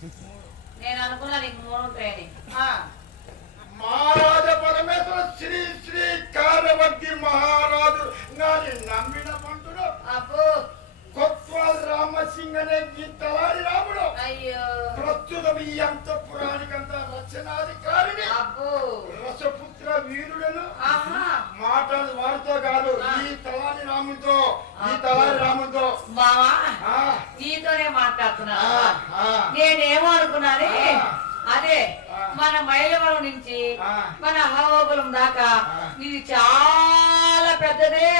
నేను అనుకున్నా నీకు 3 ఉంటాయని. మహారాజ పరమేశ్వర శ్రీ శ్రీ కారవర్తి మహారాజు నాని నమ్మిన పంటుడు అబ్బో కొత్వాల్ రామసింగ్ అనే ఈ తలారి రాముడు అయ్యో ప్రస్తుతం ఈ అంతఃపురానికంత రచనాధికారిని అబ్బో రసపుత్ర వీరుడను ఆహా మాటలు వారితో కాదు ఈ తలారి రాముడితో బావా నీతోనే మాట్లాడుతున్నా. నేనేమో అనుకున్నానే అదే మన మైలవరం నుంచి మన అహోబులం దాకా నీది చాలా పెద్దదే.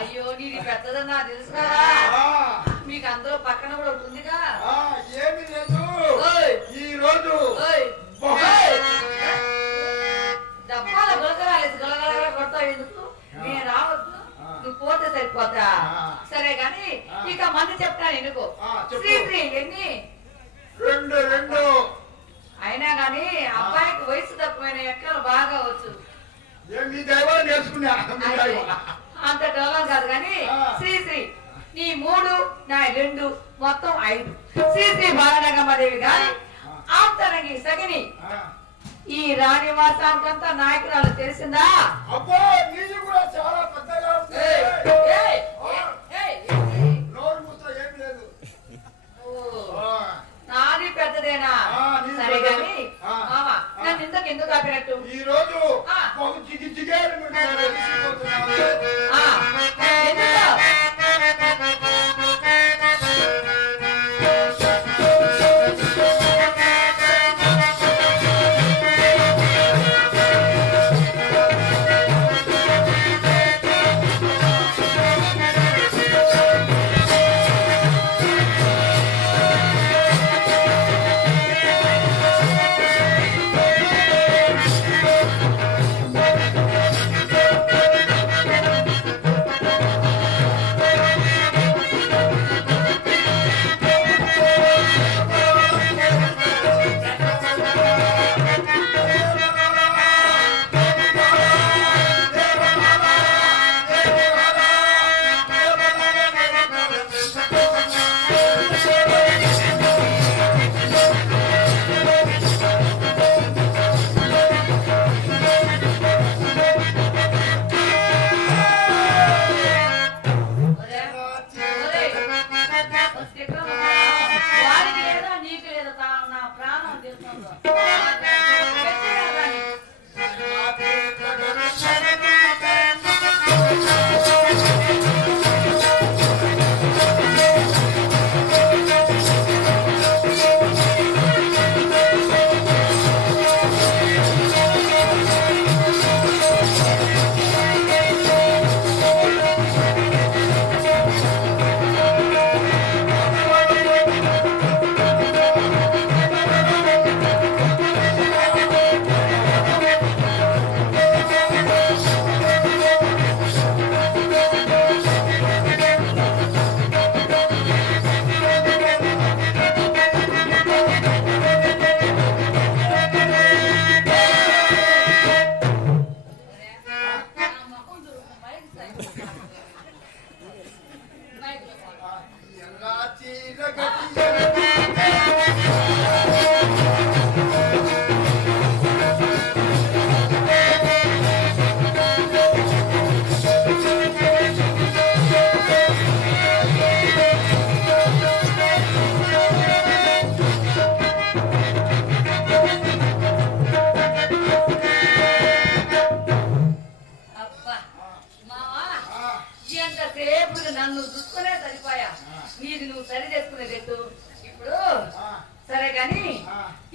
అయ్యో నీది పెద్దదన్నా తెలుసు కదా. మీకు అందరూ పక్కన కూడా ఉంటుందిగా. ఏమి లేదు ఈ రోజు డబ్బాల గులకరాలేదు గలగల కొడతావు ఎందుకు? నేను రావద్దు నువ్వు పోతే సరిపోతా. సరే గాని ఇక మంది చెప్తాను ఎందుకు శ్రీ ఎన్ని 2 అయినా గాని అబ్బాయికి వయసు తక్కువైన ఎక్కలు బాగా వచ్చు. అంత డోలం కాదు గాని శ్రీ నీ 3 నా 2 మొత్తం 5 శ్రీ బాలనగమ్మదేవి గాని ఆప్తరంగి సగిని ఈ రాణివాసానికంతా నాయకురాలు తెలిసిందా? అబ్బో నీది కూడా చాలా పెద్దగా ఉంది. నోరు మూస్తా ఏం లేదు. నాది పెద్దదేనా? సరే గాని మామా నన్ను ఎందుకు ఆపినట్టు ఈ రోజు జిగేరు నన్ను చూసుకునే సరిపోయా. నీది నువ్వు సరి చేసుకునేటట్టు ఇప్పుడు సరే గాని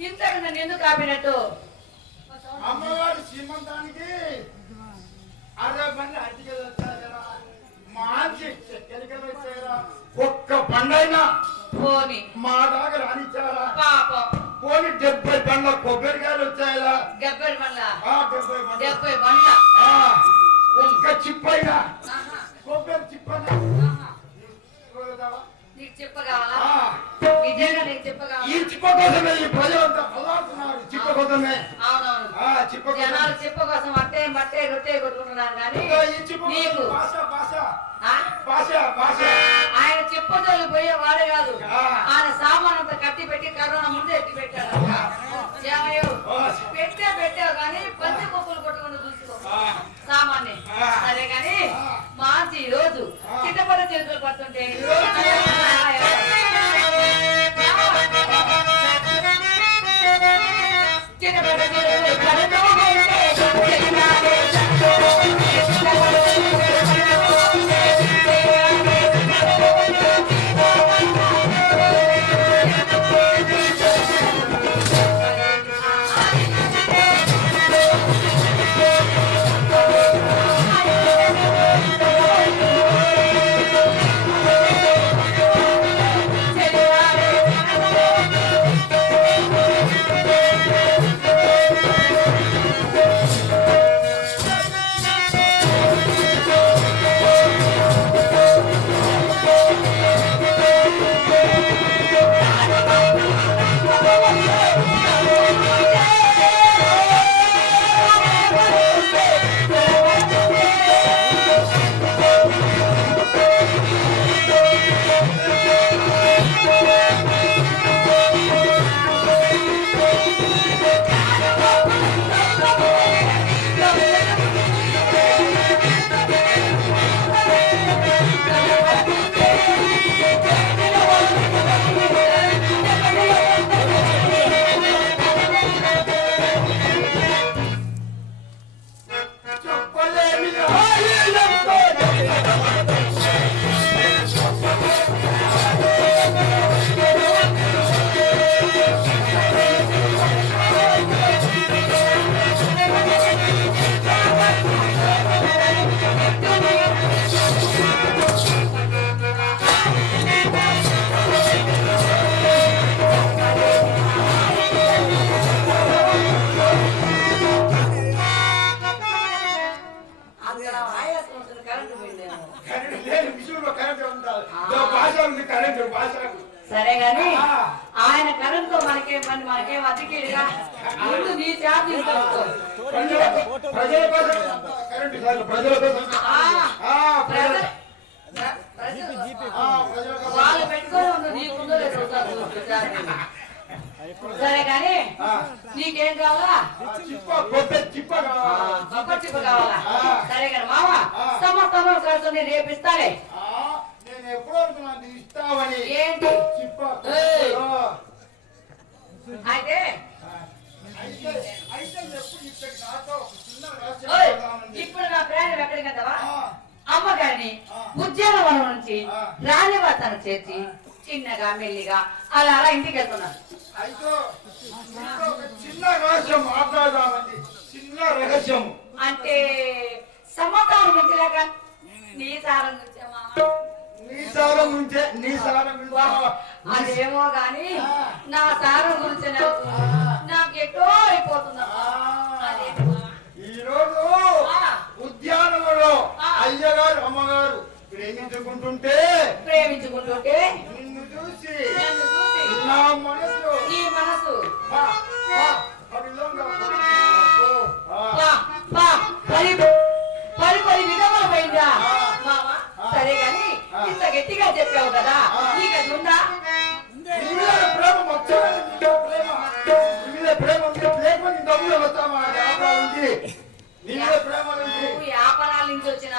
ఇంతకు నన్ను ఎందుకు ఆపినట్టు? అమ్మవారి శ్రీమంతానికి 60 మంది అతిథులు వచ్చారా, మంచి చెక్కలికలు వచ్చారా, ఒక్క పండైనా పోని మా దాకా రానిచ్చారా? పాపం పోని 70 బండ్ల కొబ్బరికాయలు వచ్చాయా? 70 బండ్ల 70 బండ్ల ఒక్క చిప్పైనా కొబ్బరి చిప్పైనా నీకు చెప్పగలవా? నిజంగా నీకు చెప్పగలవా? ఈ చిప్ప కోసమే ఈ ప్రజలంతా అల్లాడుతున్నారు. చిప్ప కోసమే. అవునవును. చిప్ప జనాలు చిప్ప కోసం అట్టే మట్టే రొట్టె కొట్టుకుంటున్నారు కానీ నీకు ఆయన చిప్పదోళ్ళు పోయే వాడే కాదు. ఆయన కరోనా ముందే ఎత్తి పెట్టాడు ఏమయ్యో పెట్టావు కానీ పంచి కుప్పలు కొట్టుకుంటూ చూసుకో సామాన్య సరే గాని మాంచి ఈ రోజు చిట్టపడ చేతులు పడుతుంటే చిట్టపడ చేతులు సరే గాని ఆయన కరెంట్ తో మనకేం పని మనకేం అతికిడుగా ముందు నీ చార్జ్ తీసుకో వాళ్ళు పెట్టుకొని ఉండు నీకుందో లేదు సరే గాని నీకేం కావాలా చిప్ప కావాలా సరే గాని మామ సమస్తము ఖర్చుని రేపిస్తాలే నేను ఎప్పుడు అనుకున్నాను ఇస్తావని ఏంటి అయితే ఇప్పుడు నా ప్రయాణం ఎక్కడికి వెళ్తావా అమ్మగారిని ఉద్యానవనం నుంచి రాణివాసాన్ని చేర్చి చిన్నగా మెల్లిగా అలా అలా ఇంటికి వెళ్తున్నాను చిన్న రహస్యం మాట్లాడదామండి చిన్న రహస్యం అంటే సమతాన్ని మించలేక నీ సారం అదేమో గాని నా సారం గురించి నాకు ఎటో అయిపోతున్నా ఈ రోజు ఉద్యానవనంలో అయ్యగారు అమ్మగారు ప్రేమించుకుంటుంటే నిన్ను చూసి నా మనసు నీ మనసు పరి విధములు పోయిందా సరే గాని ఇంత గట్టిగా చెప్పావు కదా నీకు అది ఉందా వ్యాపారాల నుంచి వచ్చిన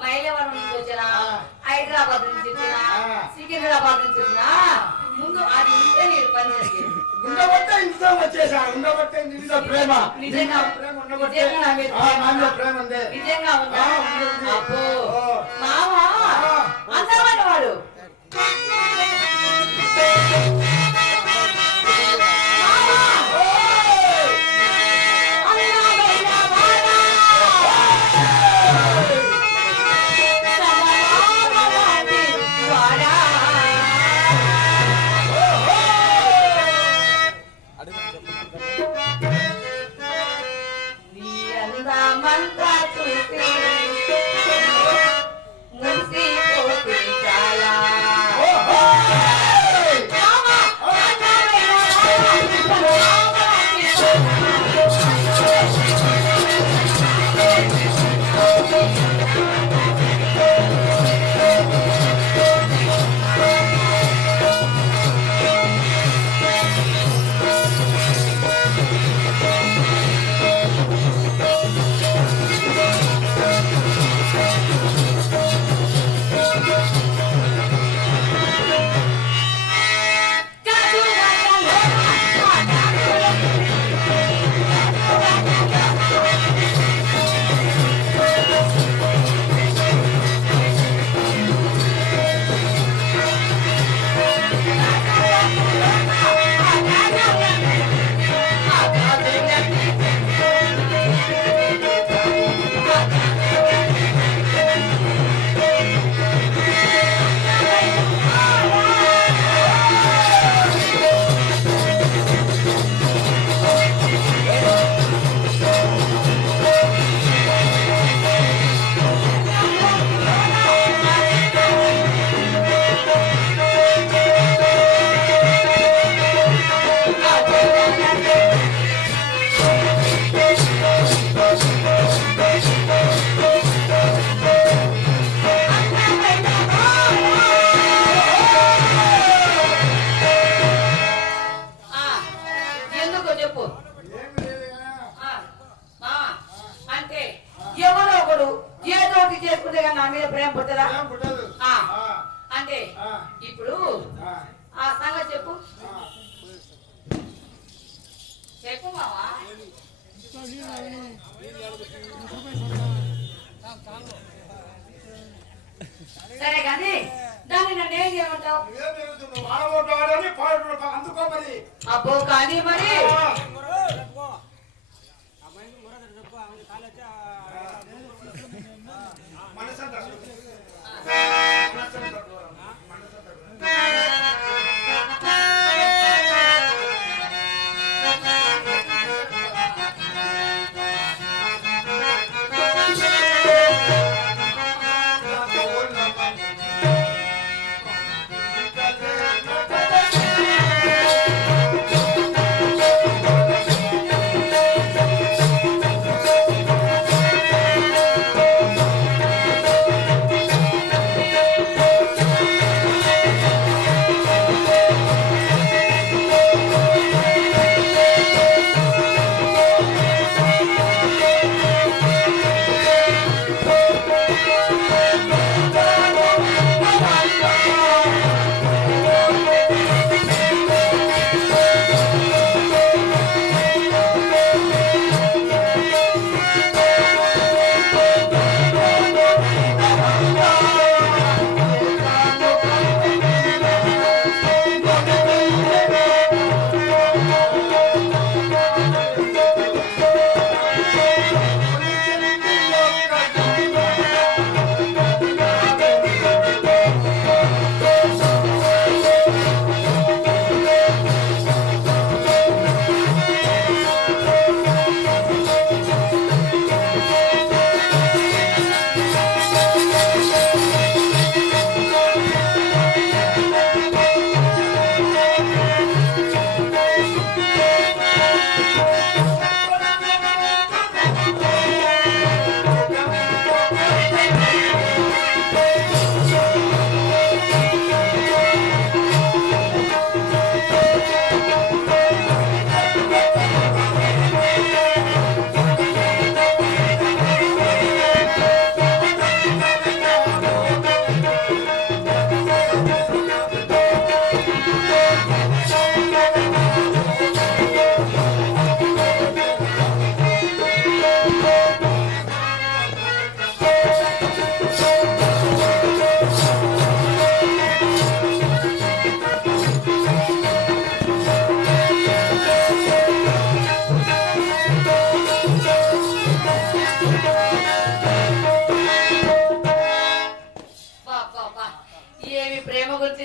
మైలవరం నుంచి వచ్చిన హైదరాబాద్ నుంచి వచ్చిన సికింద్రాబాద్ నుంచి వచ్చిన ముందు అది ఉంటే నేను పని జరిగింది ఉండబట్టే ఇంట్లో వచ్చేసా ఉండబట్టే ప్రేమ నిజంగా ప్రేమ నిజంగా ఉందా అబ్బో మావా అందమైన వాడు నీ అందమంతా చూసి మీద ప్రేమ పుట్టదా? ఏం పుట్టదు. అంటే ఇప్పుడు ఆ సంగతి చెప్పు చెప్పు మావా. సరే కానీ దాన్ని నన్ను ఏం చేయమంటావు? అందుకో మరి. అబ్బో కానీ మరి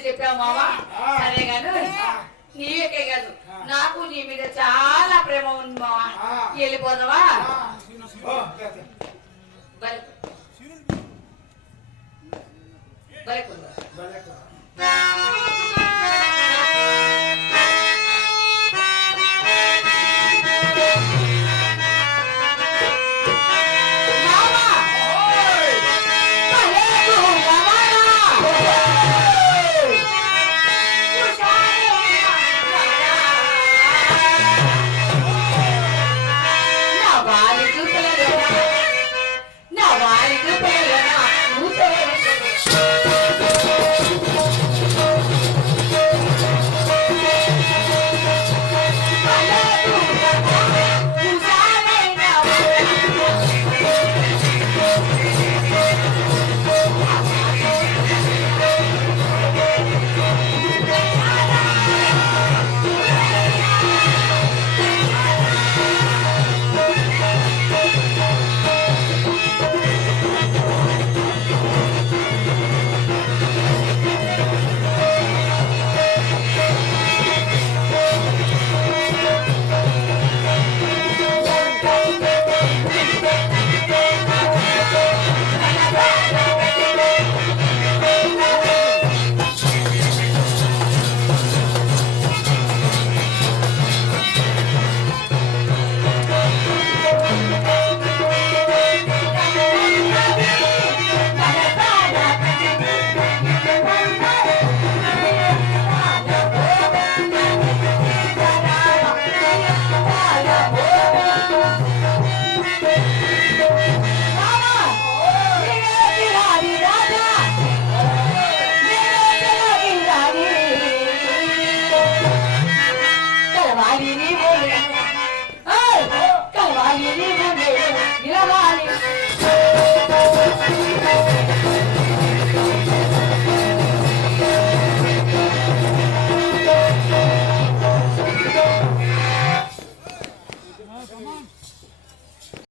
చెప్పావు మావా. సరే గాను నీకే కాదు నాకు నీ మీద చాలా ప్రేమ ఉంది మావా. వెళ్ళిపోదావా? బయట